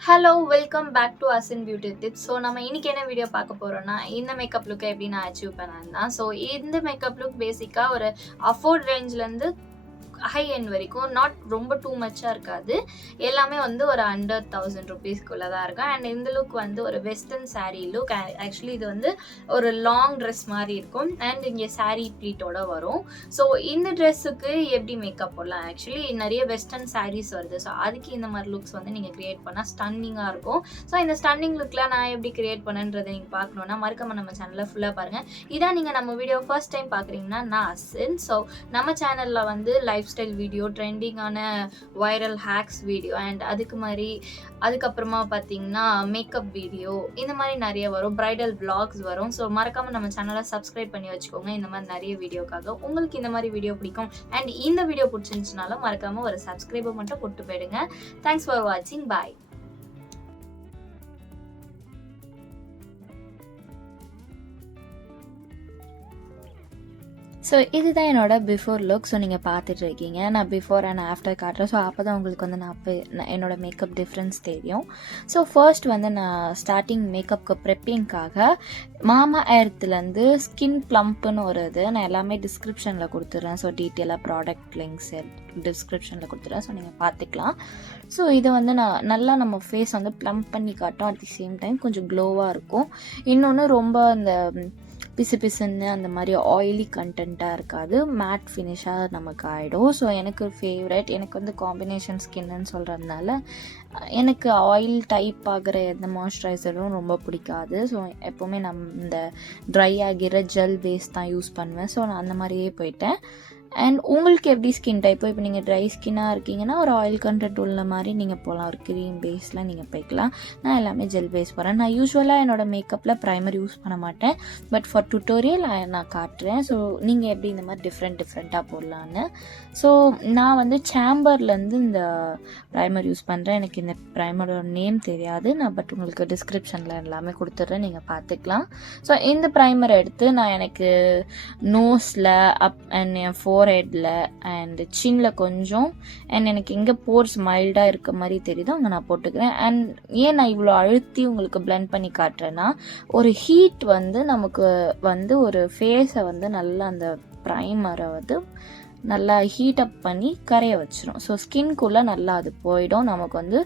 Hello welcome back to Asin beauty tips. So நம்ம இன்னைக்கு என்ன வீடியோ பார்க்க போகிறோம்னா, இந்த மேக்கப் லுக்கை எப்படி நான் அச்சீவ் பண்ணேன்னா, ஸோ இந்த மேக்கப் லுக் பேசிக்காக ஒரு அஃபோர்ட் ரேஞ்சிலேருந்து ஹை எண்ட் வரைக்கும் நாட் ரொம்ப டூ மச்சாக இருக்காது. எல்லாமே வந்து ஒரு அண்டர் 1000 ருபீஸ்க்குள்ளே தான் இருக்கும். அண்ட் இந்த லுக் வந்து ஒரு வெஸ்டர்ன் சாரீ லுக். ஆக்சுவலி இது வந்து ஒரு லாங் ட்ரெஸ் மாதிரி இருக்கும் அண்ட் இங்கே சாரீ ப்ளீட்டோட வரும். ஸோ இந்த ட்ரெஸ்ஸுக்கு எப்படி மேக்கப் போடலாம்? ஆக்சுவலி நிறைய வெஸ்டர்ன் சாரீஸ் வருது. ஸோ அதுக்கு இந்த மாதிரி லுக்ஸ் வந்து நீங்கள் க்ரியேட் பண்ணால் ஸ்டன்னிங்காக இருக்கும். ஸோ இந்த ஸ்டன்னிங் லுக்கில் நான் எப்படி க்ரியேட் பண்ணேன்றதை நீங்கள் பார்க்கணுன்னா மறக்காம நம்ம சேனலில் ஃபுல்லாக பாருங்கள். இதான் நீங்கள் நம்ம வீடியோ ஃபர்ஸ்ட் டைம் பார்க்குறீங்கன்னா நான் அசின். ஸோ நம்ம சேனலில் வந்து லைஃப் ஸ்டைல் வீடியோ, ட்ரெண்டிங்கான வைரல் ஹேக்ஸ் வீடியோ அண்ட் அதுக்கப்புறமா பார்த்தீங்கன்னா மேக்கப் வீடியோ, இந்த மாதிரி நிறைய வரும். பிரைடல் விளாக்ஸ் வரும். ஸோ மறக்காமல் நம்ம சேனலை சப்ஸ்கிரைப் பண்ணி வச்சுக்கோங்க. இந்த மாதிரி நிறைய வீடியோக்காக உங்களுக்கு இந்த மாதிரி வீடியோ பிடிக்கும் அண்ட் இந்த வீடியோ பிடிச்சிருந்துச்சுனாலும் மறக்காமல் ஒரு சப்ஸ்கிரைபை மட்டும் போட்டு போயிடுங்க. தேங்க்ஸ் ஃபார் வாட்சிங். பாய். ஸோ இதுதான் என்னோட பிஃபோர் லுக். ஸோ நீங்கள் பார்த்துட்டு இருக்கீங்க. நான் பிஃபோர் அண்ட் ஆஃப்டர் காட்டுறேன். ஸோ அப்போ தான் உங்களுக்கு வந்து என்னோடய மேக்கப் டிஃப்ரென்ஸ் தெரியும். ஸோ ஃபர்ஸ்ட் வந்து நான் ஸ்டார்டிங் மேக்கப்புக்கு ப்ரெப்பிங்காக மாமா எர்த்துலேருந்து ஸ்கின் ப்ளம்ப்னு ஒரு இது நான் எல்லாமே டிஸ்கிரிப்ஷனில் கொடுத்துட்றேன். ஸோ டீட்டெயிலாக ப்ராடக்ட் லிங்க்ஸ் டிஸ்கிரிப்ஷனில் கொடுத்துட்றேன். ஸோ நீங்கள் பார்த்துக்கலாம். ஸோ இதை வந்து நான் நல்லா நம்ம ஃபேஸ் வந்து ப்ளம்ப் பண்ணி காட்டும். அட் தி சேம் டைம் கொஞ்சம் க்ளோவாக இருக்கும். இன்னொன்று ரொம்ப அந்த பிசுன்னு அந்த மாதிரி ஆயிலி கண்டென்ட்டாக இருக்காது. மேட் ஃபினிஷாக நமக்கு ஆகிடும். ஸோ எனக்கு ஃபேவரட். எனக்கு வந்து காம்பினேஷன் ஸ்கின்னு சொல்கிறதுனால எனக்கு ஆயில் டைப் ஆகிற எந்த மாய்ஸ்சரைசரும் ரொம்ப பிடிக்காது. ஸோ எப்போவுமே இந்த ட்ரை ஆகிற ஜெல் பேஸ் தான் யூஸ் பண்ணுவேன். ஸோ நான் அந்த மாதிரியே போயிட்டேன். அண்ட் உங்களுக்கு எப்படி ஸ்கின் டைப்போ, இப்போ நீங்கள் ட்ரை ஸ்கின்னாக இருக்கீங்கன்னா ஒரு ஆயில் கண்டென்ட் உள்ள மாதிரி நீங்கள் போகலாம். ஒரு க்ரீம் பேஸில் நீங்கள் போய்க்கலாம். நான் எல்லாமே ஜெல் பேஸ் போகிறேன். நான் யூஸ்வலாக என்னோடய மேக்கப்பில் ப்ரைமர் யூஸ் பண்ண மாட்டேன். பட் ஃபார் டுட்டோரியல் நான் காட்டுறேன். ஸோ நீங்கள் எப்படி இந்த மாதிரி டிஃப்ரெண்ட்டாக போடலான்னு. ஸோ நான் வந்து சேம்பர்லேருந்து இந்த ப்ரைமர் யூஸ் பண்ணுறேன். எனக்கு இந்த ப்ரைமரோட நேம் தெரியாது. நான் பட் உங்களுக்கு டிஸ்கிரிப்ஷனில் எல்லாமே கொடுத்துட்றேன். நீங்கள் பார்த்துக்கலாம். ஸோ இந்த ப்ரைமரை எடுத்து நான் எனக்கு நோஸில் அப் அண்ட் என் ஃபோர்ஹெட்டில் அண்ட் சின்னில் கொஞ்சம் அண்ட் எனக்கு எங்கே போர்ஸ் மைல்டாக இருக்க மாதிரி தெரியுதோ அங்கே நான் போட்டுக்கிறேன். அண்ட் ஏன் நான் இவ்வளோ அழுத்தி உங்களுக்கு பிளெண்ட் பண்ணி காட்டுறேன்னா, ஒரு ஹீட் வந்து நமக்கு வந்து ஒரு ஃபேஸை வந்து நல்லா அந்த ப்ரைமரை வந்து நல்லா ஹீட் அப் பண்ணி கரைய வச்சிரும். ஸோ ஸ்கின்குள்ளே நல்லா அது போயிடும். நமக்கு வந்து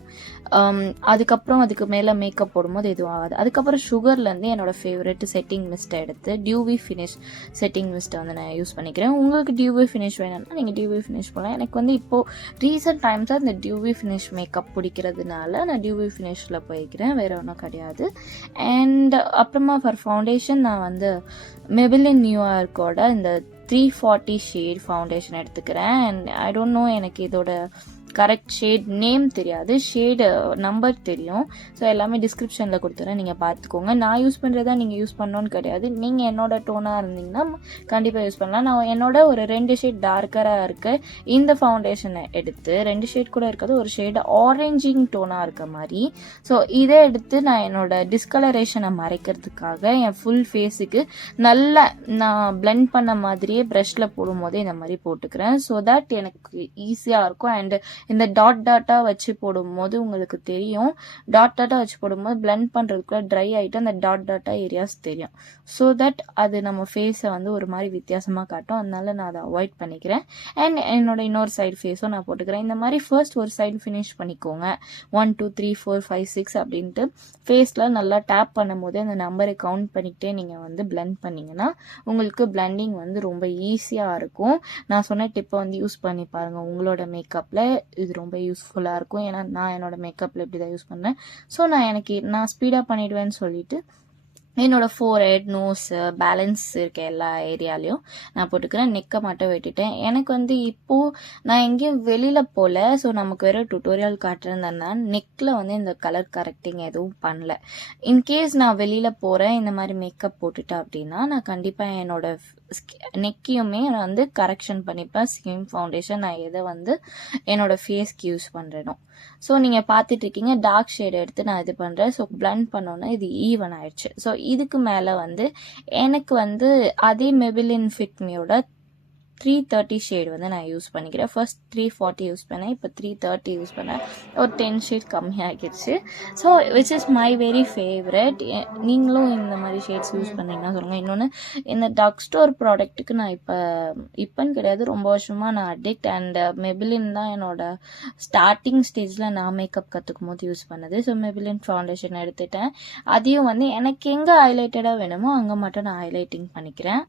அதுக்கப்புறம் அதுக்கு மேலே மேக்கப் போடும்போது எதுவும் ஆகாது. அதுக்கப்புறம் சுகர்லேருந்து என்னோடய ஃபேவரெட் செட்டிங் மிஸ்ட்டை எடுத்து டியூவி ஃபினிஷ் செட்டிங் மிஸ்ட்டை வந்து நான் யூஸ் பண்ணிக்கிறேன். உங்களுக்கு டியூவி ஃபினிஷ் வேணும்னா நீங்கள் டியூவி ஃபினிஷ் போகலாம். எனக்கு வந்து இப்போது ரீசெண்ட் டைம்ஸாக இந்த டியூவி ஃபினிஷ் மேக்கப் பிடிக்கிறதுனால நான் டியூவி ஃபினிஷில் போய்க்கிறேன். வேறு ஒன்றும் கிடையாது. அண்ட் அப்புறமா ஃபார் ஃபவுண்டேஷன் நான் வந்து மெபிலின் நியூயார்க்கோட இந்த 340 ஷேட் ஃபவுண்டேஷன் எடுத்துக்கிறேன். அண்ட் ஐ டோன்ட் நோ, எனக்கு இதோட கரெக்ட் ஷேட் நேம் தெரியாது. ஷேடு நம்பர் தெரியும். ஸோ எல்லாமே டிஸ்கிரிப்ஷனில் கொடுத்துறேன். நீங்கள் பார்த்துக்கோங்க. நான் யூஸ் பண்ணுறதா நீங்கள் யூஸ் பண்ணணுன்னு கிடையாது. நீங்கள் என்னோட டோனாக இருந்தீங்கன்னா கண்டிப்பாக யூஸ் பண்ணலாம். நான் என்னோட ஒரு 2 ஷேட் டார்க்கராக இருக்க இந்த ஃபவுண்டேஷனை எடுத்து 2 ஷேட் கூட இருக்காது, ஒரு ஷேடு ஆரஞ்சிங் டோனாக இருக்க மாதிரி. ஸோ இதை எடுத்து நான் என்னோட டிஸ்கலரேஷனை மறைக்கிறதுக்காக என் ஃபுல் ஃபேஸுக்கு நல்லா நான் பிளெண்ட் பண்ண மாதிரியே ப்ரஷில் போடும்போதே இந்த மாதிரி போட்டுக்கிறேன். ஸோ தட் எனக்கு ஈஸியாக இருக்கும். அண்டு இந்த டாட்டாக வச்சு போடும்போது உங்களுக்கு தெரியும், டாட்டாக வச்சு போடும்போது பிளெண்ட் பண்ணுறதுக்குள்ள ட்ரை ஆகிட்டு அந்த டாட்டா ஏரியாஸ் தெரியும். ஸோ தட் அது நம்ம ஃபேஸை வந்து ஒரு மாதிரி வித்தியாசமாக காட்டும். அதனால நான் அதை அவாய்ட் பண்ணிக்கிறேன். அண்ட் என்னோட இன்னொரு சைடு ஃபேஸும் நான் போட்டுக்கிறேன். இந்த மாதிரி ஃபர்ஸ்ட் ஒரு சைடு ஃபினிஷ் பண்ணிக்கோங்க. 1 2 3 4 5 6 அப்படின்ட்டு ஃபேஸில் நல்லா டேப் பண்ணும் போதே அந்த நம்பரை கவுண்ட் பண்ணிக்கிட்டே நீங்கள் வந்து பிளெண்ட் பண்ணிங்கன்னா உங்களுக்கு பிளெண்டிங் வந்து ரொம்ப ஈஸியாக இருக்கும். நான் சொன்ன டிப்பை வந்து யூஸ் பண்ணி பாருங்கள். உங்களோட மேக்கப்பில் இது ரொம்ப யூஸ்ஃபுல்லாக இருக்கும். ஏன்னா நான் என்னோடய மேக்கப்பில் இப்படி தான் யூஸ் பண்ணேன். ஸோ நான் ஸ்பீடாக பண்ணிவிடுவேன்னு சொல்லிட்டு என்னோடய ஃபோர்ஹெட், நோஸு, பேலன்ஸ் இருக்க எல்லா ஏரியாலையும் நான் போட்டுக்கிறேன். நெக்கை மட்டும் விட்டுட்டேன். எனக்கு வந்து இப்போது நான் எங்கேயும் வெளியில் போகல. ஸோ நமக்கு வேறு டுட்டோரியல் காட்டுறதுனா நெக்கில் வந்து இந்த கலர் கரெக்டிங் எதுவும் பண்ணல. இன்கேஸ் நான் வெளியில் போகிறேன் இந்த மாதிரி மேக்கப் போட்டுட்டேன் அப்படின்னா நான் கண்டிப்பாக என்னோடய நெக்கையுமே நான் வந்து கரெக்ஷன் பண்ணிப்பேன். ஸ்கின் ஃபவுண்டேஷன் நான் எதை வந்து என்னோடய ஃபேஸ்க்கு யூஸ் பண்ணுறேனோ. ஸோ நீங்கள் பார்த்துட்டு இருக்கீங்க, டார்க் ஷேட் எடுத்து நான் இது பண்ணுறேன். ஸோ பிளெண்ட் பண்ணோன்னா இது ஈவன் ஆயிடுச்சு. ஸோ இதுக்கு மேலே வந்து எனக்கு வந்து அதே மெபிலின் ஃபிட்மியோட 330 ஷேட் வந்து நான் யூஸ் பண்ணிக்கிறேன். ஃபர்ஸ்ட் 340 யூஸ் பண்ணேன், இப்போ 330 யூஸ் பண்ணேன். ஒரு 10 ஷேட் கம்மியாகிடுச்சு. So which is my very favourite. நீங்களும் இந்த மாதிரி ஷேட்ஸ் யூஸ் பண்ணிங்கன்னா சொல்லுங்கள். இன்னொன்று, இந்த டாக் ஸ்டோர் ப்ராடக்ட்டுக்கு நான் இப்போன்னு கிடையாது, ரொம்ப வருஷமாக நான் அடிக்ட். அண்ட் மெபிலின் தான் என்னோட ஸ்டார்டிங் ஸ்டேஜில் நான் மேக்கப் கற்றுக்கும் போது யூஸ் பண்ணது. ஸோ மெபிலின் ஃபவுண்டேஷன் எடுத்துட்டேன். அதையும் வந்து எனக்கு எங்கே ஹைலைட்டடாக வேணுமோ அங்கே மட்டும் நான் ஹைலைட்டிங் பண்ணிக்கிறேன்.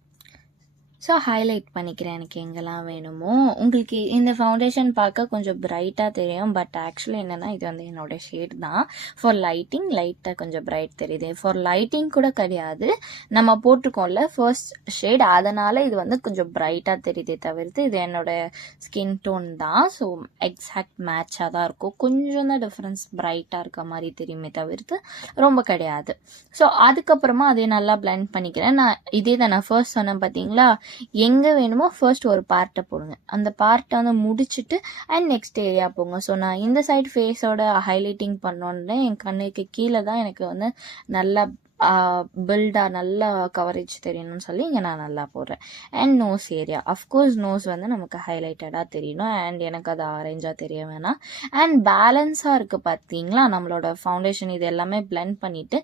ஸோ ஹைலைட் பண்ணிக்கிறேன் எனக்கு எங்கெல்லாம் வேணுமோ. உங்களுக்கு இந்த ஃபவுண்டேஷன் பார்க்க கொஞ்சம் பிரைட்டாக தெரியும், பட் ஆக்சுவலி என்னென்னா இது வந்து என்னோட ஷேட் தான். ஃபார் லைட்டிங் லைட்டாக கொஞ்சம் பிரைட் தெரியுது. ஃபார் லைட்டிங் கூட கிடையாது, நம்ம போட்டிருக்கோம்ல ஃபர்ஸ்ட் ஷேட், அதனால் இது வந்து கொஞ்சம் பிரைட்டாக தெரியுதே தவிர்த்து இது என்னோட ஸ்கின் டோன் தான். ஸோ எக்ஸாக்ட் மேட்சாக தான் இருக்கும். கொஞ்சம் தான் டிஃப்ரென்ஸ் பிரைட்டாக இருக்க மாதிரி தெரியுமே தவிர்த்து ரொம்ப கிடையாது. ஸோ அதுக்கப்புறமா அதே நல்லா பிளெண்ட் பண்ணிக்கிறேன். நான் இதே தான் நான் ஃபர்ஸ்ட் சொன்னேன் பார்த்தீங்களா, எங்கே வேணுமோ ஃபர்ஸ்ட் ஒரு பார்ட்டை போடுங்க, அந்த பார்ட்டை வந்து முடிச்சுட்டு அண்ட் நெக்ஸ்ட் ஏரியா போங்க. ஸோ நான் இந்த சைடு ஃபேஸோட ஹைலைட்டிங் பண்ணோன்னே என் கண்ணுக்கு கீழே தான் எனக்கு வந்து நல்லா பில்டாக நல்லா கவரேஜ் தெரியணும்னு சொல்லி இங்கே நான் நல்லா போடுறேன். And nose area, of course nose வந்து நமக்கு ஹைலைட்டடாக தெரியணும். அண்ட் எனக்கு அது ஆரேஞ்சாக தெரிய வேணாம். அண்ட் பேலன்ஸாக இருக்குது பார்த்தீங்களா நம்மளோட ஃபவுண்டேஷன், இது எல்லாமே பிளெண்ட் பண்ணிவிட்டு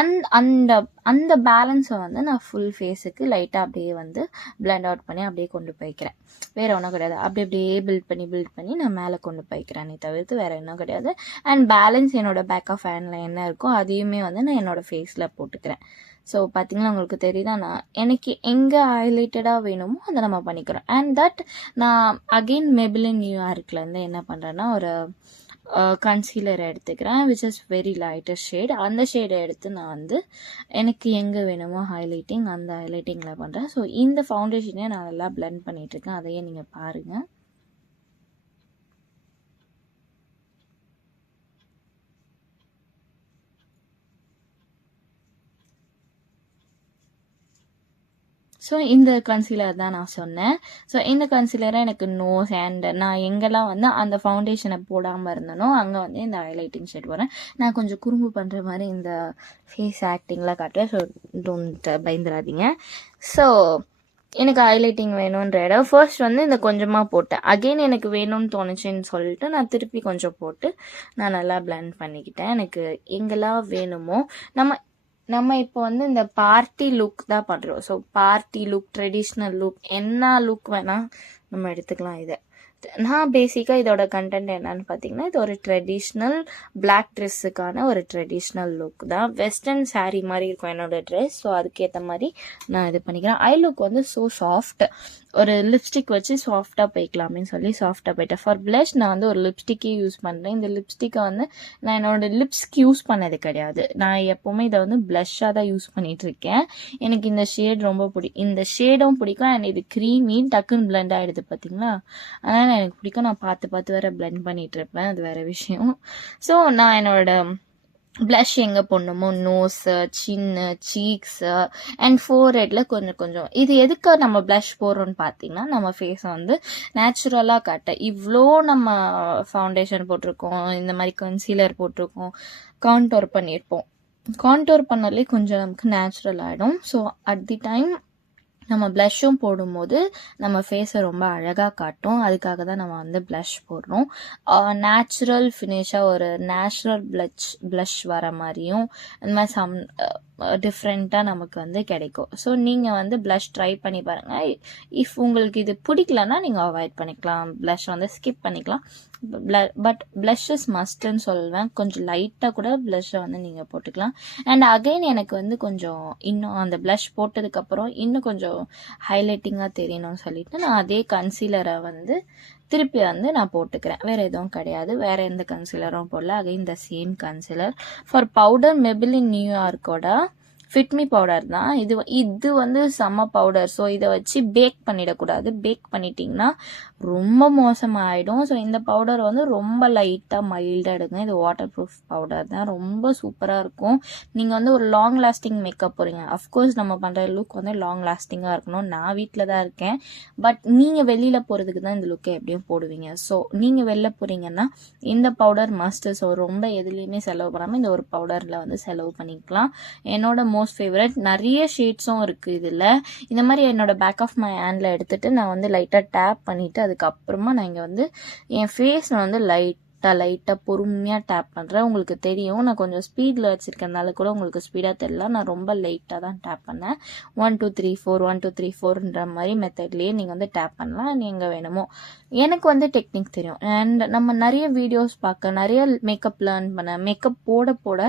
அண்ட் அந்த பேலன்ஸை வந்து நான் ஃபுல் ஃபேஸுக்கு லைட்டாக அப்படியே வந்து பிளெண்ட் அவுட் பண்ணி அப்படியே கொண்டு போய்க்கிறேன். வேறு ஒன்றும் கிடையாது, அப்படியே பில்ட் பண்ணி நான் மேலே கொண்டு போய்க்கிறேனே தவிர்த்து வேறு இன்னும் கிடையாது. அண்ட் பேலன்ஸ் என்னோட பேக் ஆஃப் ஹேண்டில் என்ன இருக்கோ அதையுமே வந்து நான் என்னோடய ஃபேஸில் போட்டுக்கிறேன். ஸோ பார்த்தீங்கன்னா உங்களுக்கு தெரியுதா, நான் எனக்கு எங்கே ஹைலைட்டடாக வேணுமோ அதை நம்ம பண்ணிக்கிறோம். அண்ட் தட் நான் அகெயின் மெபிலின் நியூயார்க்லேருந்து என்ன பண்ணுறேன்னா ஒரு கன்சீலர் எடுத்துக்கிறேன், which is very lightest shade. அந்த ஷேடை எடுத்து நான் வந்து எனக்கு எங்கே வேணுமோ ஹைலைட்டிங் அந்த ஹைலைட்டிங்கில் பண்ணுறேன். ஸோ இந்த ஃபவுண்டேஷனே நான் நல்லா பிளெண்ட் பண்ணிகிட்ருக்கேன், அதையே நீங்கள் பாருங்கள். ஸோ இந்த கன்சீலர் தான் நான் சொன்னேன். ஸோ இந்த கன்சீலரை எனக்கு நோஸ் அண்ட் நான் எங்கெல்லாம் வந்து அந்த ஃபவுண்டேஷனை போடாமல் இருந்தனோ அங்கே வந்து இந்த ஹைலைட்டிங் ஷேட் போடுறேன். நான் கொஞ்சம் குறும்பு பண்ணுற மாதிரி இந்த ஃபேஸ் ஆக்டிங்லாம் காட்டுறேன், ஸோ டோன்ட் பயந்துடாதீங்க. ஸோ எனக்கு ஹைலைட்டிங் வேணுன்ற இடம் ஃபர்ஸ்ட் வந்து இந்த கொஞ்சமாக போட்டேன். அகெயின் எனக்கு வேணும்னு தோணுச்சுன்னு சொல்லிட்டு நான் திருப்பி கொஞ்சம் போட்டு நான் நல்லா பிளெண்ட் பண்ணிக்கிட்டேன். எனக்கு எங்கெல்லாம் வேணுமோ நம்ம இப்போ வந்து இந்த பார்ட்டி லுக் தான் பண்ணுறோம். So party look, traditional look, என்ன லுக் வேணால் நம்ம எடுத்துக்கலாம். இதை நான் பேசிக்காக இதோட கண்டென்ட் என்னன்னு பார்த்தீங்கன்னா, இது ஒரு ட்ரெடிஷ்னல் பிளாக் ட்ரெஸ்ஸுக்கான ஒரு ட்ரெடிஷ்னல் லுக் தான். வெஸ்டர்ன் சாரீ மாதிரி இருக்கும் என்னோட ட்ரெஸ். ஸோ அதுக்கேற்ற மாதிரி நான் இது பண்ணிக்கிறேன். ஐ லுக் வந்து ஸோ சாஃப்ட், ஒரு லிப்ஸ்டிக் வச்சு சாஃப்டாக போய்க்கலாமேன்னு சொல்லி சாஃப்டாக போயிட்டேன். ஃபார் ப்ளஷ் நான் வந்து ஒரு லிப்ஸ்டிக்கே யூஸ் பண்ணுறேன். இந்த லிப்ஸ்டிக்கை வந்து நான் என்னோட லிப்ஸ்க்கு யூஸ் பண்ணது கிடையாது. நான் எப்போவுமே இதை வந்து ப்ளஷ்ஷாக தான் யூஸ் பண்ணிகிட்ருக்கேன். எனக்கு இந்த ஷேட் ரொம்ப பிடிக்கும், இந்த ஷேடும் பிடிக்கும். அண்ட் இது க்ரீமி டக்குன்னு பிளெண்ட் ஆகிடுது பார்த்தீங்களா, அதனால் எனக்கு பிடிக்கும். நான் பார்த்து வேறு பிளெண்ட் பண்ணிகிட்ருப்பேன், அது வேறு விஷயம். ஸோ நான் என்னோட ப்ளஷ் எங்கே போடணுமோ நோஸு, சின்னு, சீக்ஸு அண்ட் ஃபோர்ஹெட்டில் கொஞ்சம் இது எதுக்கு நம்ம ப்ளஷ் போடுறோன்னு பார்த்தீங்கன்னா, நம்ம ஃபேஸை வந்து நேச்சுரலாக காட்ட. இவ்வளோ நம்ம ஃபவுண்டேஷன் போட்டிருக்கோம், இந்த மாதிரி கன்சீலர் போட்டிருக்கோம், கான்டோர் பண்ணியிருப்போம். கான்டோர் பண்ணாலே கொஞ்சம் நமக்கு நேச்சுரல் ஆகிடும். ஸோ அட் தி டைம் நம்ம ப்ளஷ்ஷும் போடும்போது நம்ம ஃபேஸை ரொம்ப அழகாக காட்டும். அதுக்காக தான் நம்ம வந்து ப்ளஷ் போடுறோம். நேச்சுரல் ஃபினிஷாக ஒரு நேச்சுரல் ப்ளஷ் வர மாதிரியும் அந்த மாதிரி டிஃப்ரெண்ட்டாக நமக்கு வந்து கிடைக்கும். ஸோ நீங்கள் வந்து ப்ளஷ் ட்ரை பண்ணி பாருங்கள். இஃப் உங்களுக்கு இது பிடிக்கலன்னா நீங்கள் அவாய்ட் பண்ணிக்கலாம், ப்ளஷ் வந்து ஸ்கிப் பண்ணிக்கலாம். பட் ப்ளஷ் இஸ் மஸ்ட்டுன்னு சொல்லுவேன். கொஞ்சம் லைட்டாக கூட ப்ளஷ்ஷை வந்து நீங்கள் போட்டுக்கலாம். அண்ட் அகெயின் எனக்கு வந்து கொஞ்சம் இன்னும் அந்த ப்ளஷ் போட்டதுக்கப்புறம் இன்னும் கொஞ்சம் ஹைலைட்டிங்காக தெரியணும்னு சொல்லிட்டு நான் அதே கன்சீலரை வந்து திருப்பி வந்து நான் போட்டுக்கிறேன். வேறு எதுவும் கிடையாது, வேறு எந்த கன்சீலரும் போடல. Again the same concealer. For powder Maybelline நியூயார்க்கோட ஃபிட்மி பவுடர் தான் இது வந்து செம்ம பவுடர். ஸோ இதை வச்சு பேக் பண்ணிடக்கூடாது. பேக் பண்ணிட்டிங்கன்னா ரொம்ப மோசமாயிடும். ஸோ இந்த பவுடர் வந்து ரொம்ப லைட்டாக மைல்டாக எடுங்க. இது வாட்டர் ப்ரூஃப் பவுடர் தான், ரொம்ப சூப்பராக இருக்கும். நீங்கள் வந்து ஒரு லாங் லாஸ்டிங் மேக்கப் போகிறீங்க, அஃப்கோர்ஸ் நம்ம பண்ணுற லுக் வந்து லாங் லாஸ்டிங்காக இருக்கணும். நான் வீட்டில் தான் இருக்கேன், பட் நீங்கள் வெளியில் போகிறதுக்கு தான் இந்த லுக்கை எப்படியும் போடுவீங்க. ஸோ நீங்கள் வெளில போகிறீங்கன்னா இந்த பவுடர் மஸ்ட். ஸோ ரொம்ப எதுலேயுமே செலவு பண்ணாமல் இந்த ஒரு பவுடரில் வந்து செலவு பண்ணிக்கலாம். என்னோட மோஸ்ட் ஃபேவரட், நிறைய ஷேட்ஸும் இருக்குது இதில். இந்த மாதிரி என்னோட பேக் ஆஃப் மை ஹேண்டில் எடுத்துகிட்டு நான் வந்து லைட்டாக டேப் பண்ணிவிட்டு அதுக்கப்புறமா நான் இங்கே வந்து என் ஃபேஸில் வந்து லைட்டாக பொறுமையாக டேப் பண்ணுறேன். உங்களுக்கு தெரியும் நான் கொஞ்சம் ஸ்பீடில் வச்சுருக்கனால கூட உங்களுக்கு ஸ்பீடாக தெரியல, நான் ரொம்ப லைட்டாக தான் டேப் பண்ணேன். 1 2 3 4 1 2 3 4ன்ற மாதிரி மெத்தட்லேயே நீங்கள் வந்து டேப் பண்ணலாம் நீங்கள் வேணுமோ. எனக்கு வந்து டெக்னிக் தெரியும், அண்ட் நம்ம நிறைய வீடியோஸ் பார்க்க, நிறைய மேக்கப் லேர்ன் பண்ண, மேக்கப் போட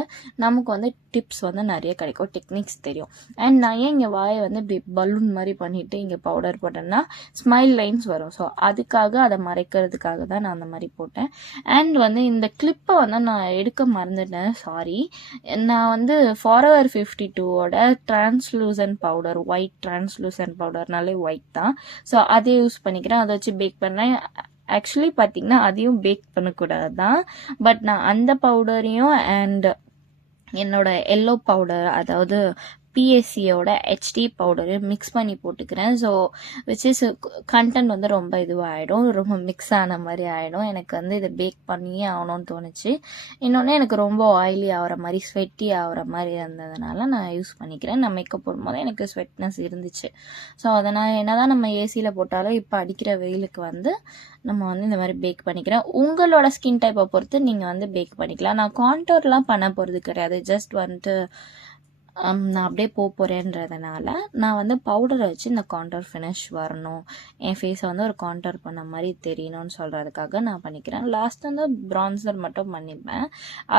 நமக்கு வந்து டிப்ஸ் வந்து நிறைய கிடைக்கும், டெக்னிக்ஸ் தெரியும். அண்ட் நான் ஏன் இங்கே வாயை வந்து இப்படி பலூன் மாதிரி பண்ணிவிட்டு இங்கே பவுடர் போட்டேன்னா ஸ்மைல் லைன்ஸ் வரும். ஸோ அதுக்காக அதை மறைக்கிறதுக்காக தான் நான் அந்த மாதிரி போட்டேன். அண்ட் வந்து இந்த கிளிப்பை வந்து நான் எடுக்க மறந்துட்டேன், சாரி. நான் வந்து ஃபார்எவர் 52ஓட டிரான்ஸ்லூசன்ட் பவுடர், ஒயிட் டிரான்ஸ்லூசன்ட் பவுடர்னாலே ஒயிட் தான், ஸோ அதை யூஸ் பண்ணிக்கிறேன். அதை வச்சு பேக் பண்ணேன். ஆக்சுவலி பார்த்தீங்கன்னா அதையும் பேக் பண்ணக்கூடாது தான், பட் நான் அந்த பவுடரையும் அண்ட் என்னோட எல்லோ பவுடர், அதாவது பிஎஸ்சியோட ஹெச்டி பவுடரையும் மிக்ஸ் பண்ணி போட்டுக்கிறேன். ஸோ விச் இஸ் கண்டென்ட் வந்து ரொம்ப இதுவாகிடும், ரொம்ப மிக்ஸ் ஆன மாதிரி ஆகிடும். எனக்கு வந்து இதை பேக் பண்ணியே ஆகணும்னு தோணுச்சு. இன்னொன்று எனக்கு ரொம்ப ஆயிலி ஆகிற மாதிரி, ஸ்வெட்டி ஆகிற மாதிரி இருந்ததுனால நான் யூஸ் பண்ணிக்கிறேன். நான் மேக்கப் போடும்போது எனக்கு ஸ்வெட்னஸ் இருந்துச்சு. ஸோ அதனால் என்ன தான் நம்ம ஏசியில் போட்டாலும் இப்போ அடிக்கிற வெயிலுக்கு வந்து நம்ம வந்து இந்த மாதிரி பேக் பண்ணிக்கிறேன். உங்களோட ஸ்கின் டைப்பை பொறுத்து நீங்கள் வந்து பேக் பண்ணிக்கலாம். நான் கான்டோர்லாம் பண்ண போகிறது கிடையாது, ஜஸ்ட் வந்துட்டு நான் அப்படியே போகிறேன்றதுனால நான் வந்து பவுடரை வச்சு இந்த கான்டோர் ஃபினிஷ் வரணும், என் ஃபேஸை வந்து ஒரு கான்டோர் பண்ண மாதிரி தெரியணும்னு சொல்கிறதுக்காக நான் பண்ணிக்கிறேன். லாஸ்ட் வந்து ப்ரான்சர் மட்டும் பண்ணிப்பேன்.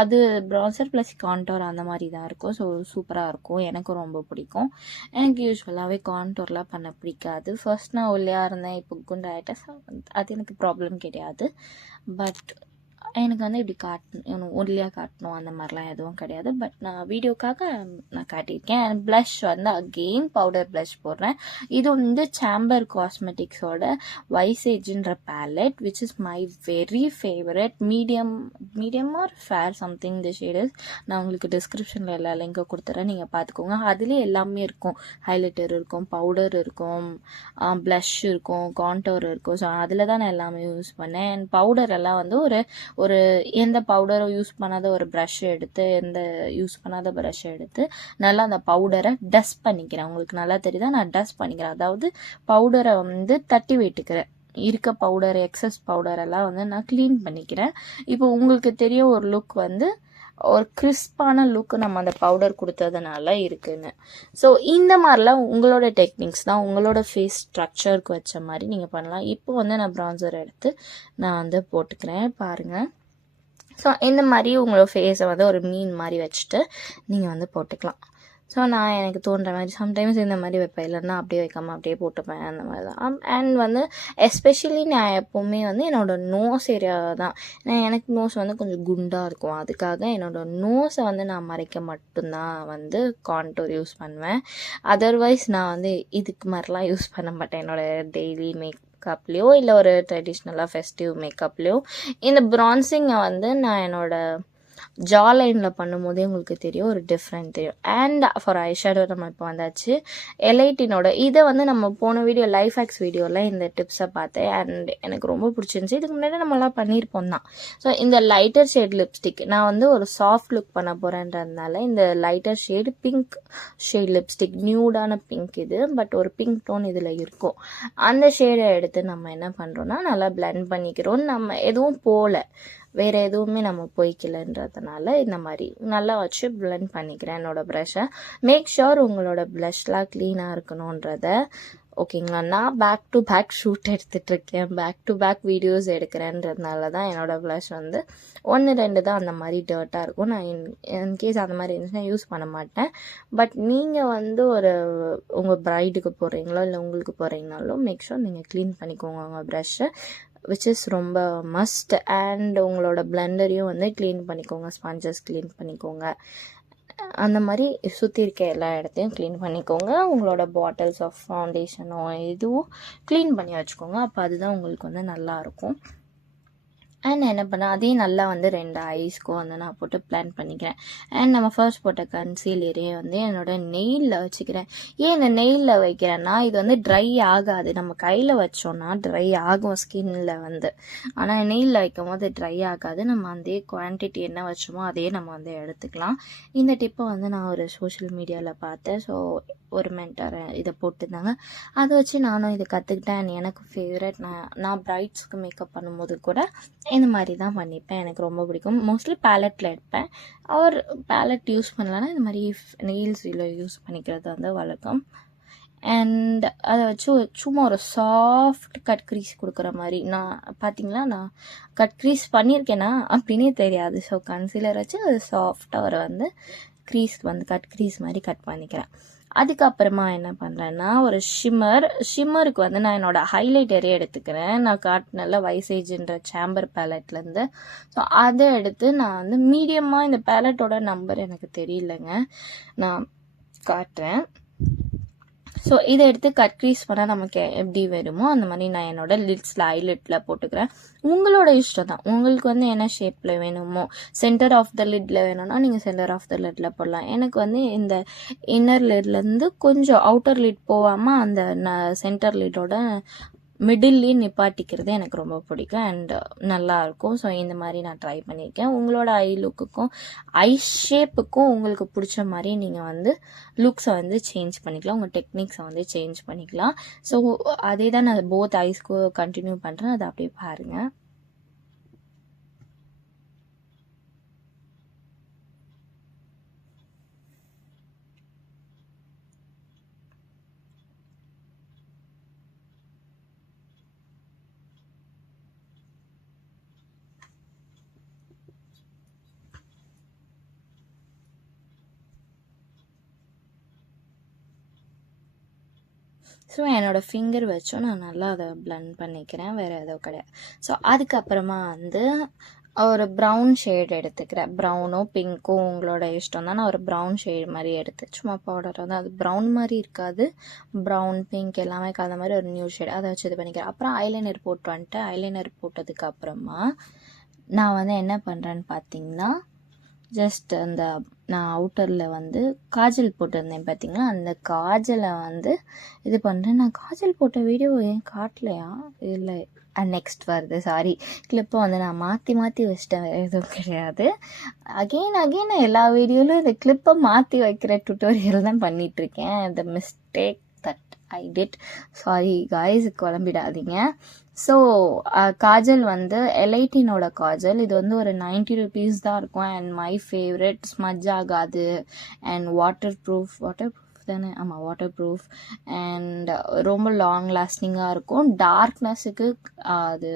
அது ப்ரான்சர் ப்ளஸ் கான்டோர் அந்த மாதிரி தான் இருக்கும். ஸோ சூப்பராக இருக்கும், எனக்கு ரொம்ப பிடிக்கும். எனக்கு யூஸ்வலாகவே கான்டோர்லாம் பண்ண பிடிக்காது. ஃபர்ஸ்ட் நான் ஒல்லியாக இருந்தேன், இப்போ குண்டாயிட்டேன், அது எனக்கு ப்ராப்ளம் கிடையாது. பட் எனக்கு வந்து இப்படி காட்டணும், ஒல்லியாக காட்டணும் அந்த மாதிரிலாம் எதுவும் கிடையாது. பட் நான் வீடியோக்காக நான் காட்டியிருக்கேன். அண்ட் ப்ளஷ் வந்து அகெயின் பவுடர் ப்ளஷ் போடுறேன். இது வந்து சாம்பர் காஸ்மெட்டிக்ஸோட வைசேஜ்ன்ற palette, which is my very favourite. Medium or fair something the shade. நான் உங்களுக்கு டிஸ்கிரிப்ஷனில் எல்லா லிங்க்கும் கொடுத்துறேன், நீங்கள் பார்த்துக்கோங்க. அதுலேயே எல்லாமே இருக்கும், ஹைலைட்டர் இருக்கும், பவுடர் இருக்கும், ப்ளஷ் இருக்கும், கான்டோர் இருக்கும். ஸோ அதில் தான் நான் எல்லாமே யூஸ் பண்ணேன். அண்ட் பவுடர் எல்லாம் வந்து ஒரு எந்த பவுடரும் யூஸ் பண்ணாத ஒரு ப்ரஷ் எடுத்து, எந்த யூஸ் பண்ணாத ப்ரஷ் எடுத்து நல்லா அந்த பவுடரை டஸ்ட் பண்ணிக்கிறேன். உங்களுக்கு நல்லா தெரியுதா, நான் டஸ்ட் பண்ணிக்கிறேன். அதாவது பவுடரை வந்து தட்டி விட்டுக்கிறேன், இருக்க பவுடர், எக்ஸஸ் பவுடர் எல்லாம் வந்து நான் க்ளீன் பண்ணிக்கிறேன். இப்போ உங்களுக்கு தெரியும் ஒரு லுக் வந்து ஒரு கிறிஸ்பான லுக் நம்ம அந்த பவுடர் கொடுத்ததுனால இருக்குன்னு. ஸோ இந்த மாதிரிலாம் உங்களோட டெக்னிக்ஸ் தான், உங்களோட ஃபேஸ் ஸ்ட்ரக்சருக்கு வச்ச மாதிரி நீங்கள் பண்ணலாம். இப்போ வந்து நான் ப்ரான்சர் எடுத்து நான் வந்து போட்டுக்கிறேன், பாருங்கள். ஸோ இந்த மாதிரி உங்களோட ஃபேஸை வந்து ஒரு மீன் மாதிரி வச்சுட்டு நீங்கள் வந்து போட்டுக்கலாம். ஸோ நான் எனக்கு தோன்ற மாதிரி சம்டைம்ஸ் இந்த மாதிரி வைப்பேன், இல்லைன்னா அப்படியே வைக்காமல் அப்படியே போட்டுப்பேன், அந்த மாதிரி தான். அண்ட் வந்து எஸ்பெஷலி நான் எப்போவுமே வந்து என்னோடய நோஸ் ஏரியா தான், எனக்கு நோஸ் வந்து கொஞ்சம் குண்டாக இருக்கும், அதுக்காக என்னோடய நோஸை வந்து நான் மறைக்க மட்டும்தான் வந்து கான்டோர் யூஸ் பண்ணுவேன். அதர்வைஸ் நான் வந்து இதுக்கு மாதிரிலாம் யூஸ் பண்ண மாட்டேன். என்னோடய டெய்லி மேக்கப்லேயோ இல்லை ஒரு ட்ரெடிஷ்னலாக ஃபெஸ்டிவ் மேக்கப்லேயோ இந்த ப்ரான்சிங்கை வந்து நான் என்னோடய ஜா லைனில் பண்ணும்போதே உங்களுக்கு தெரியும், ஒரு டிஃப்ரெண்ட் தெரியும். அண்ட் ஃபார் ஐஷேடோ நம்ம இப்போ வந்தாச்சு. எலைட்டினோட இதை வந்து நம்ம போன வீடியோ லைஃப் ஹேக்ஸ் வீடியோவில் இந்த டிப்ஸை பார்த்தேன், அண்ட் எனக்கு ரொம்ப பிடிச்சிருந்துச்சி. இதுக்கு முன்னாடி நம்மளாம் பண்ணியிருப்போம் தான். ஸோ இந்த லைட்டர் ஷேட் லிப்ஸ்டிக் நான் வந்து ஒரு சாஃப்ட் லுக் பண்ண போகிறேன்றதுனால இந்த lighter shade pink shade lipstick, நியூடான பிங்க் இது, பட் ஒரு பிங்க் டோன் இதில் இருக்கும். அந்த ஷேடை எடுத்து நம்ம என்ன பண்ணுறோன்னா நல்லா பிளெண்ட் பண்ணிக்கிறோம். நம்ம எதுவும் போகல, வேறு எதுவுமே நம்ம போய்க்கலன்றதுனால இந்த மாதிரி நல்லா வச்சு பிளெண்ட் பண்ணிக்கிறேன் என்னோடய ப்ரஷ்ஷை. மேக் ஷுர் உங்களோட ப்ளஷ்லாம் க்ளீனாக இருக்கணுன்றத, ஓகேங்களா. நான் பேக் டு பேக் ஷூட் எடுத்துகிட்ருக்கேன், பேக் டு பேக் வீடியோஸ் எடுக்கிறேன்றதுனால தான் என்னோடய ப்ளஷ் வந்து 1-2 தான் அந்த மாதிரி டர்ட்டாக இருக்கும். நான் இன்கேஸ் அந்த மாதிரி இருந்துச்சுன்னா யூஸ் பண்ண மாட்டேன். பட் நீங்கள் வந்து உங்கள் ப்ரைடுக்கு போடுறீங்களோ இல்லை உங்களுக்கு போடுறீங்கனாலும் மேக் ஷுர் நீங்கள் க்ளீன் பண்ணிக்கோங்க உங்கள் ப்ரஷ்ஷை, விச் இஸ் ரொம்ப மஸ்ட். அண்ட் உங்களோட பிளெண்டரையும் வந்து க்ளீன் பண்ணிக்கோங்க, ஸ்பாஞ்சஸ் க்ளீன் பண்ணிக்கோங்க. அந்த மாதிரி சுற்றி இருக்க எல்லா இடத்தையும் க்ளீன் பண்ணிக்கோங்க. உங்களோட பாட்டில்ஸ் ஆஃப் ஃபவுண்டேஷனோ எதுவும் க்ளீன் பண்ணி வச்சுக்கோங்க. அப்போ அதுதான் உங்களுக்கு வந்து நல்லாயிருக்கும். அண்ட் என்ன பண்ணேன், அதையும் நல்லா வந்து 2 ஐஸ்க்கும் வந்து நான் போட்டு பிளான் பண்ணிக்கிறேன். அண்ட் நம்ம ஃபர்ஸ்ட் போட்ட கன்சீலரே வந்து என்னோட நெயிலில் வச்சுக்கிறேன். ஏன் இந்த நெயிலில் வைக்கிறேன்னா, இது வந்து ட்ரை ஆகாது. நம்ம கையில் வச்சோன்னா ட்ரை ஆகும் ஸ்கின்னில் வந்து. ஆனால் நெயிலில் வைக்கும் போது ட்ரை ஆகாது. நம்ம அதே குவான்டிட்டி என்ன வச்சோமோ அதே நம்ம வந்து எடுத்துக்கலாம். இந்த டிப்பை வந்து நான் ஒரு சோஷியல் மீடியாவில் பார்த்தேன். ஸோ ஒரு மென்டர் இதை போட்டிருந்தாங்க. அதை வச்சு நானும் இதை கற்றுக்கிட்டேன். எனக்கு ஃபேவரட். நான் பிரைட்ஸ்க்கு மேக்கப் பண்ணும்போது கூட இந்த மாதிரி தான் பண்ணிப்பேன். எனக்கு ரொம்ப பிடிக்கும். மோஸ்ட்லி பேலட்டில் எடுப்பேன். அவர் பேலட் யூஸ் பண்ணலன்னா இந்த மாதிரி நெயில்ஸ் யூஸ் பண்ணிக்கிறது வந்து வழக்கம். அண்ட் அதை வச்சு சும்மா ஒரு சாஃப்ட் கட் க்ரீஸ் கொடுக்குற மாதிரி பார்த்தீங்களா, நான் கட் க்ரீஸ் பண்ணியிருக்கேன்னா அப்படின்னே தெரியாது. ஸோ கன்சீலர் வச்சு அது சாஃப்டாக ஒரு வந்து க்ரீஸ் வந்து கட் க்ரீஸ் மாதிரி கட் பண்ணிக்கிறேன். அதுக்கப்புறமா என்ன பண்ணுறேன்னா, ஒரு ஷிம்மருக்கு வந்து நான் என்னோடய ஹைலைட்டரே எடுத்துக்கிறேன். நான் காட்டினல வைசேஜ்ன்ற சாம்பர் பேலட்லேருந்து. ஸோ அதை எடுத்து நான் வந்து மீடியமாக, இந்த பேலட்டோட நம்பர் எனக்கு தெரியலங்க, நான் காட்டுறேன். ஸோ இதை எடுத்து கட் க்ரீஸ் பண்ணால் நமக்கு எப்படி வருமோ அந்த மாதிரி நான் என்னோடய லிட்ஸில் ஐலிட்டில் போட்டுக்கிறேன். உங்களோட இஷ்டம் தான். உங்களுக்கு வந்து என்ன ஷேப்பில் வேணுமோ, சென்டர் ஆஃப் த லிட்டில் வேணும்னா நீங்கள் சென்டர் ஆஃப் த லிட்டில் போடலாம். எனக்கு வந்து இந்த இன்னர் லிட்லேருந்து கொஞ்சம் அவுட்டர் லிட் போகாமல் அந்த சென்டர் லிட்டோட மிடில்லையும் நிப்பாட்டிக்கிறது எனக்கு ரொம்ப பிடிக்கும் அண்ட் நல்லாயிருக்கும். ஸோ இந்த மாதிரி நான் ட்ரை பண்ணியிருக்கேன். உங்களோட ஐ லுக்குக்கும் ஐ ஷேப்புக்கும் உங்களுக்கு பிடிச்ச மாதிரி நீங்கள் வந்து லுக்ஸை வந்து சேஞ்ச் பண்ணிக்கலாம். உங்கள் டெக்னிக்ஸை வந்து சேஞ்ச் பண்ணிக்கலாம். ஸோ அதே தான் நான் போத் ஐஸ்க்கும் கண்டினியூ பண்ணுறேன். அதை அப்படியே பாருங்கள். ஸோ என்னோடய ஃபிங்கர் வச்சும் நான் நல்லா அதை பிளெண்ட் பண்ணிக்கிறேன். வேறு எதுவும் கிடையாது. ஸோ அதுக்கப்புறமா வந்து ஒரு ப்ரௌன் ஷேட் எடுத்துக்கிறேன். ப்ரௌனோ பிங்க்கோ உங்களோட இஷ்டம் தான். நான் ஒரு ப்ரௌன் ஷேட் மாதிரி எடுத்து சும்மா பவுடர் வந்து அது ப்ரௌன் மாதிரி இருக்காது, ப்ரௌன் பிங்க் எல்லாமே கலந்த மாதிரி ஒரு நியூ ஷேட், அதை வச்சு இது பண்ணிக்கிறேன். அப்புறம் ஐலைனர் போட்டு வந்துட்டு ஐலைனர் போட்டதுக்கப்புறமா நான் வந்து என்ன பண்ணுறேன்னு பார்த்தீங்கன்னா, ஜஸ்ட் அந்த நான் அவுட்டரில் வந்து காஜல் போட்டிருந்தேன் பார்த்தீங்களா, அந்த காஜலை வந்து இது பண்ணுறேன். நான் காஜல் போட்ட வீடியோ ஏன் காட்டலையா? இல்லை, நெக்ஸ்ட் வருது. சாரி, கிளிப்பை வந்து நான் மாற்றி வச்சிட்டேன், வேறு எதுவும் கிடையாது. அகெயின் எல்லா வீடியோவிலும் இந்த கிளிப்பை மாற்றி வைக்கிற டுட்டோரியல் தான் பண்ணிகிட்ருக்கேன். The mistake that I did, sorry guys, குழம்பிடாதீங்க. ஸோ காஜல் வந்து எலைட்டினோட காஜல். இது வந்து ஒரு 90 rupees தான் இருக்கும். அண்ட் மை ஃபேவரட், ஸ்மஜ் ஆகாது அண்ட் வாட்டர் ப்ரூஃப் தானே, ஆமாம் வாட்டர் ப்ரூஃப் அண்ட் ரொம்ப லாங் லாஸ்டிங்காக இருக்கும். டார்க்னஸுக்கு அது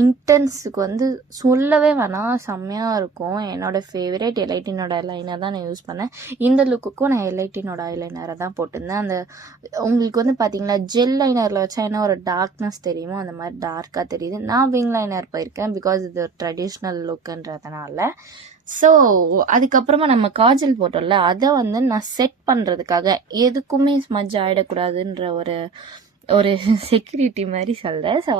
இன்டென்ஸுக்கு வந்து சொல்லவே வேணாம், செம்மையாக இருக்கும். என்னோடய ஃபேவரட் எலைட்டினோட ஐலைனர் தான் நான் யூஸ் பண்ணேன். இந்த லுக்குக்கும் நான் எலைட்டினோட ஐலைனரை தான் போட்டிருந்தேன். அந்த உங்களுக்கு வந்து பார்த்தீங்களா, ஜெல் லைனரில் வச்சா என்ன ஒரு டார்க்னஸ் தெரியுமோ அந்த மாதிரி டார்க்காக தெரியுது. நான் விங் லைனர் போயிருக்கேன் பிகாஸ் இது ஒரு ட்ரெடிஷ்னல் லுக்குன்றதுனால. ஸோ அதுக்கப்புறமா நம்ம காஜல் போட்டோம்ல, அதை வந்து நான் செட் பண்ணுறதுக்காக, எதுக்குமே ஸ்மஜ் ஆகிடக்கூடாதுன்ற ஒரு செக்யூரிட்டி மாதிரி சொல்கிறேன். ஸோ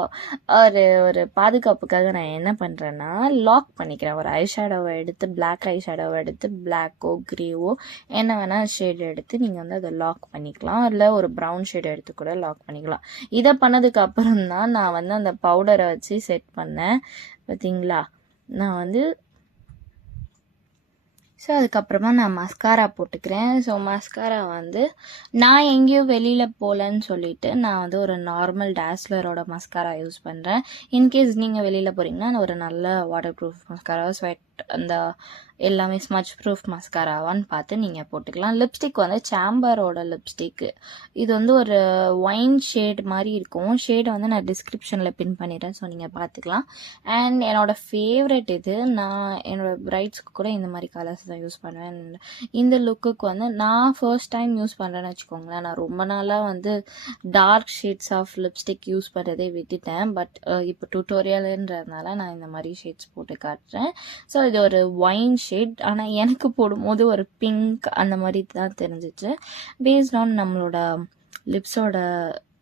ஒரு பாதுகாப்புக்காக நான் என்ன பண்ணுறேன்னா, லாக் பண்ணிக்கிறேன். ஒரு ஐஷேடோவை எடுத்து, பிளாக் ஐஷேடோவை எடுத்து, பிளாக்கோ க்ரேவோ என்ன வேணால் ஷேட் எடுத்து நீங்கள் வந்து அதை லாக் பண்ணிக்கலாம். இல்லை ஒரு ப்ரௌன் ஷேட் எடுத்து கூட லாக் பண்ணிக்கலாம். இதை பண்ணதுக்கு அப்புறம் தான் நான் வந்து அந்த பவுடரை வச்சு செட் பண்ணேன். பார்த்தீங்களா, நான் வந்து ஸோ அதுக்கப்புறமா நான் மஸ்காரா போட்டுக்கிறேன். ஸோ மஸ்காரா வந்து நான் எங்கேயும் வெளியில் போகலன்னு சொல்லிவிட்டு நான் வந்து ஒரு நார்மல் டேஸ்லரோட மஸ்காரா யூஸ் பண்ணுறேன். இன்கேஸ் நீங்கள் வெளியில் போகிறீங்கன்னா நான் ஒரு நல்ல வாட்டர் ப்ரூஃப் மஸ்காரா, ஸ்வெட் அந்த எல்லாமே ஸ்மச் ப்ரூஃப் மஸ்காராவான்னு பார்த்து நீங்கள் போட்டுக்கலாம். லிப்ஸ்டிக் வந்து சாம்பரோட லிப்ஸ்டிக்கு. இது வந்து ஒரு ஒயின் ஷேட் மாதிரி இருக்கும். ஷேடை வந்து நான் டிஸ்கிரிப்ஷனில் பின் பண்ணிடுறேன், ஸோ நீங்கள் பார்த்துக்கலாம். அண்ட் என்னோடய ஃபேவரெட் இது. நான் என்னோடய பிரைட்ஸ்க்கு கூட இந்த மாதிரி கலர்ஸ் தான் யூஸ் பண்ணுவேன். இந்த லுக்குக்கு வந்து நான் ஃபர்ஸ்ட் டைம் யூஸ் பண்ணுறேன்னு வச்சுக்கோங்களேன். நான் ரொம்ப நாளாக வந்து dark shades of lipstick use பண்ணுறதே விட்டுட்டேன். பட் இப்போ டுட்டோரியல்ன்றதுனால நான் இந்த மாதிரி ஷேட்ஸ் போட்டு காட்டுறேன். ஸோ இது ஒரு ஒயின் ஷேட், ஆனால் எனக்கு போடும்போது ஒரு பிங்க் அந்த மாதிரி தான் தெரிஞ்சிச்சு. பேஸ்ட் ஆன் நம்மளோட லிப்ஸோட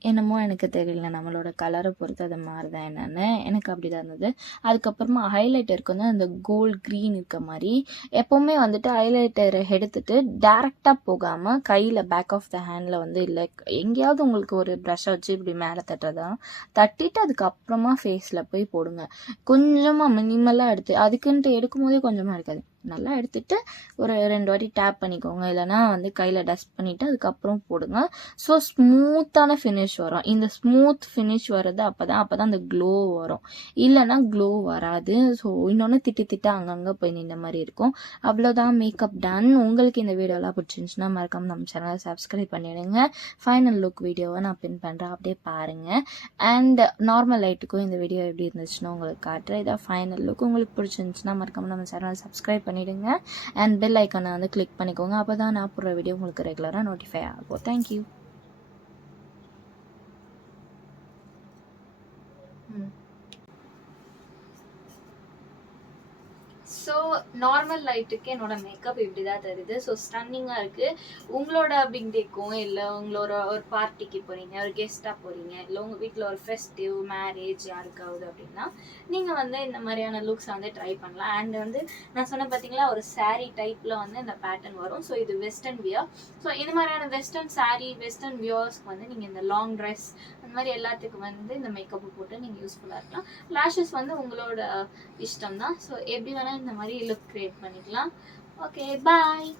என்னமோ எனக்கு தெரியல, நம்மளோட கலரை பொறுத்து அது மாறுதா என்னன்னு, எனக்கு அப்படி தான் இருந்தது. அதுக்கப்புறமா ஹைலைட்டருக்கு வந்து அந்த கோல்ட் க்ரீன் இருக்க மாதிரி எப்போவுமே வந்துட்டு ஹைலைட்டரை எடுத்துட்டு டேரெக்டாக போகாமல் கையில் பேக் ஆஃப் த ஹேண்டில் வந்து இல்லை எங்கேயாவது உங்களுக்கு ஒரு ப்ரஷ்ஷை வச்சு இப்படி மேலே தட்டிட்டு அதுக்கப்புறமா ஃபேஸில் போய் போடுங்க. கொஞ்சமாக மினிமலாக எடுத்து அதுக்குன்ட்டு எடுக்கும்போதே கொஞ்சமாக இருக்காது, நல்லா எடுத்துட்டு ஒரு 2 வாட்டி டேப் பண்ணிக்கோங்க, இல்லைனா வந்து கையில் டஸ்ட் பண்ணிவிட்டு அதுக்கப்புறம் போடுங்க. ஸோ ஸ்மூத்தான ஃபினிஷ் வரும். இந்த ஸ்மூத் ஃபினிஷ் வர்றது அப்போ தான் அந்த க்ளோ வரும், இல்லைனா க்ளோ வராது. ஸோ இன்னொன்று திட்டு அங்கங்கே போய் நின்ற மாதிரி இருக்கும். அவ்வளோதான், மேக்கப் டன். உங்களுக்கு இந்த வீடியோலாம் பிடிச்சிருந்துச்சுன்னா மறக்காம நம்ம சேனலை சப்ஸ்கிரைப் பண்ணிவிடுங்க. ஃபைனல் லுக் வீடியோவை நான் பின் பண்ணுறேன், அப்படியே பாருங்கள். அண்ட் நார்மல் லைட்டுக்கும் இந்த வீடியோ எப்படி இருந்துச்சுன்னா உங்களுக்கு காட்டுறேன். இதான் ஃபைனல் லுக். உங்களுக்கு பிடிச்சிருந்துச்சுன்னா மறக்காம நம்ம சேனலை சப்ஸ்கிரைப் பண்ணிவிடுங்க அண்ட் பெல் ஐக்கானை வந்து கிளிக் பண்ணிக்கோங்க. அப்போ தான் நான் போடுற வீடியோ உங்களுக்கு ரெகுலராக நோட்டிஃபை ஆகும். தேங்க்யூ. ஸோ நார்மல் லைட்டுக்கு என்னோட மேக்கப் இப்படி தான் தெரியுது. ஸோ ஸ்டன்னிங்காக இருக்குது. உங்களோட பிக் டேக்கும் இல்லை உங்களோட ஒரு பார்ட்டிக்கு போகிறீங்க, ஒரு கெஸ்ட்டாக போகிறீங்க, இல்லை உங்கள் வீட்டில் ஒரு ஃபெஸ்டிவ் மேரேஜ் யாருக்காவது அப்படின்னா நீங்கள் வந்து இந்த மாதிரியான லுக்ஸ் வந்து ட்ரை பண்ணலாம். அண்ட் வந்து நான் சொன்ன பார்த்தீங்களா, ஒரு saree டைப்பில் வந்து இந்த பேட்டர்ன் வரும். ஸோ இது வெஸ்டர்ன் வியர். ஸோ இந்த மாதிரியான வெஸ்டர்ன் saree வெஸ்டர்ன் வியர்ஸ்க்கு வந்து நீங்கள் இந்த லாங் ட்ரெஸ் அந்த மாதிரி எல்லாத்துக்கும் வந்து இந்த மேக்கப் போட்டு நீங்கள் யூஸ்ஃபுல்லாக இருக்கலாம். லேஷஸ் வந்து உங்களோட இஷ்டம் தான். ஸோ எப்படி வேணால் இந்த மாதிரி லுக் கிரியேட் பண்ணிக்கலாம். ஓகே, பாய்.